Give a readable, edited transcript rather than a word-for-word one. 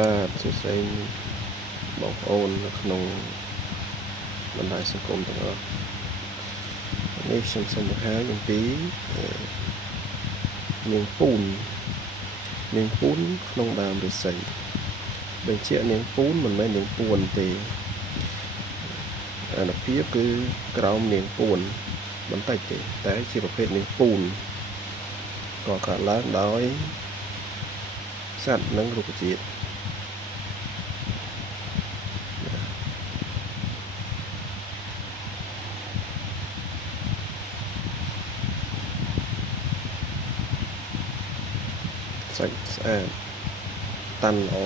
បាទសួស្តីបងប្អូននៅក្នុងបណ្ដាញសង្គមទាំងអស់នេះខ្ញុំសូមបង្ហាញអំពីនាងពូនក្នុងដើមឫស្សីបញ្ជាក់នាងពូនមិនមែននាងពួនទេអានុភាពគឺក្រោមនាងពួនបន្តិចទេតែជាប្រភេទនាងពូនក៏កើតឡើងដោយសត្វនិងរុក្ខជាតិសាច់ស្អាតតាន់ល្អ